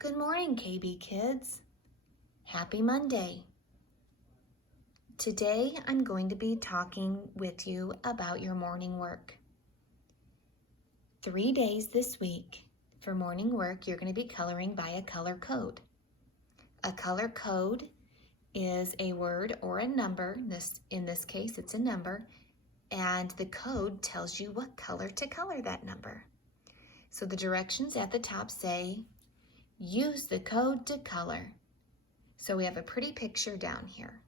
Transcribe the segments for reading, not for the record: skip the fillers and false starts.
Good morning, KB kids. Happy Monday. Today I'm going to be talking with you about your morning work. 3 days this week for morning work, you're going to be coloring by a color code. A color code is a word or a number. In this case, it's a number, and the code tells you what color to color that number. So the directions at the top say, use the code to color. So we have a pretty picture down here.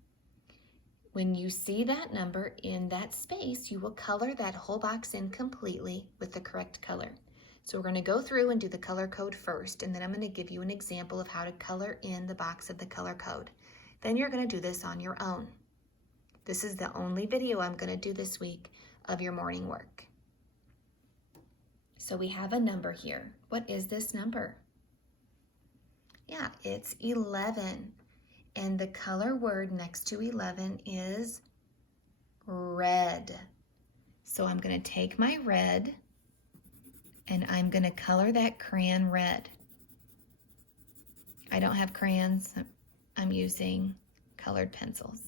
When you see that number in that space, you will color that whole box in completely with the correct color. So we're going to go through and do the color code first, and then I'm going to give you an example of how to color in the box of the color code. Then you're going to do this on your own. This is the only video I'm going to do this week of your morning work. So we have a number here. What is this number? Yeah, it's 11. And the color word next to 11 is red. So I'm going to take my red and I'm going to color that crayon red. I don't have crayons. I'm using colored pencils.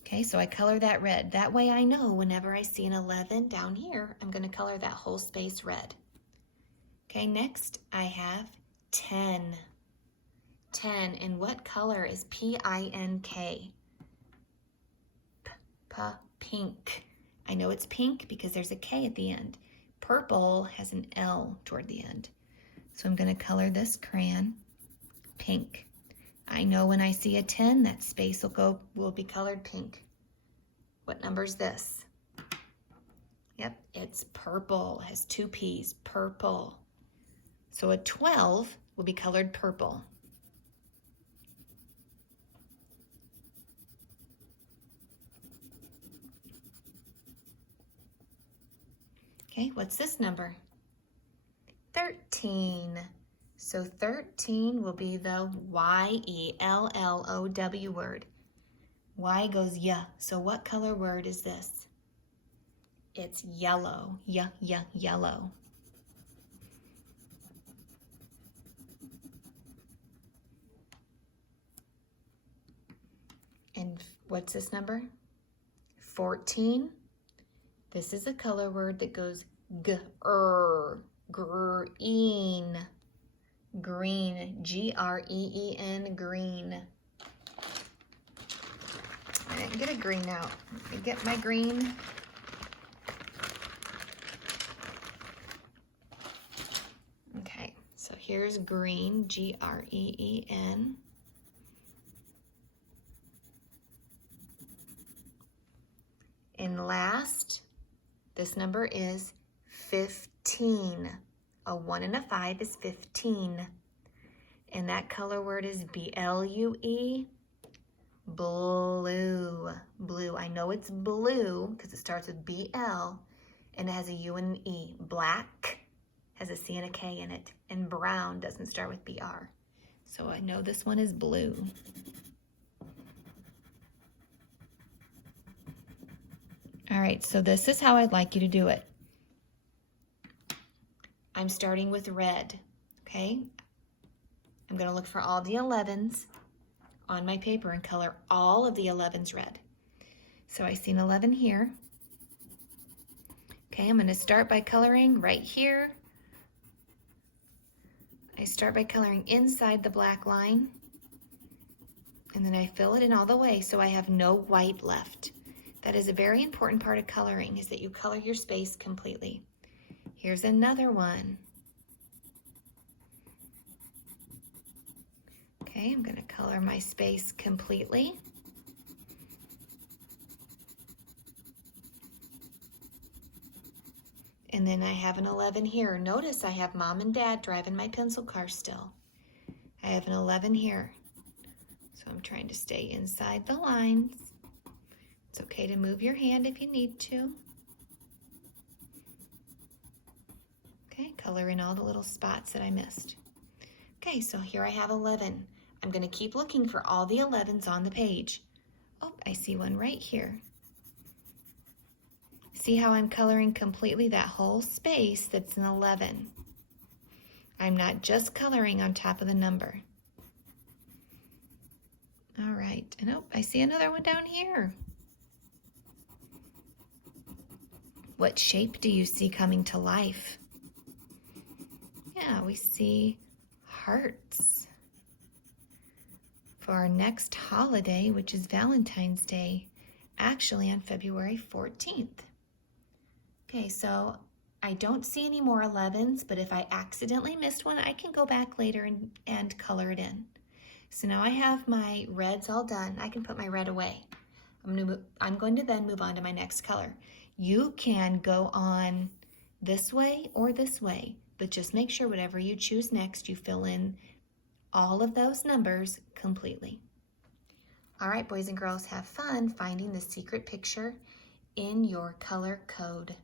Okay, so I color that red. That way I know whenever I see an 11 down here, I'm going to color that whole space red. Okay, next I have 10. 10, and what color is P-I-N-K? Pink. I know it's pink because there's a K at the end. Purple has an L toward the end. So I'm going to color this crayon pink. I know when I see a 10, that space will be colored pink. What number is this? Yep, it's purple. It has 2 P's, purple. So a 12 will be colored purple. Okay, what's this number? 13. So 13 will be the Y-E-L-L-O-W word. Y goes yeah. So what color word is this? It's yellow. Yellow. And what's this number? 14. This is a color word that goes green. Green, G-R-E-E-N, green. I didn't get a green out. Let me get my green. Okay, so here's green, G-R-E-E-N. And last, this number is 15. A 1 and a 5 is 15. And that color word is B-L-U-E, blue. Blue. I know it's blue because it starts with B-L and it has a U and an E. Black has a C and a K in it. And brown doesn't start with B-R. So I know this one is blue. All right, so this is how I'd like you to do it. I'm starting with red, okay? I'm going to look for all the 11s on my paper and color all of the 11s red. So I see an 11 here. Okay, I'm going to start by coloring right here. I start by coloring inside the black line, and then I fill it in all the way so I have no white left. That is a very important part of coloring, is that you color your space completely. Here's another one. Okay, I'm going to color my space completely. And then I have an 11 here. Notice I have Mom and Dad driving my pencil car still. I have an 11 here. So I'm trying to stay inside the lines. It's okay to move your hand if you need to. Okay, color in all the little spots that I missed. Okay, so here I have 11. I'm going to keep looking for all the 11s on the page. Oh, I see one right here. See how I'm coloring completely that whole space that's an 11. I'm not just coloring on top of the number. All right, and oh, I see another one down here. What shape do you see coming to life? Yeah, we see hearts for our next holiday, which is Valentine's Day, actually on February 14th. Okay, so I don't see any more 11s, but if I accidentally missed one, I can go back later and color it in. So now I have my reds all done. I can put my red away. I'm going to then move on to my next color. You can go on this way or this way, but just make sure whatever you choose next, you fill in all of those numbers completely. All right, boys and girls, have fun finding the secret picture in your color code.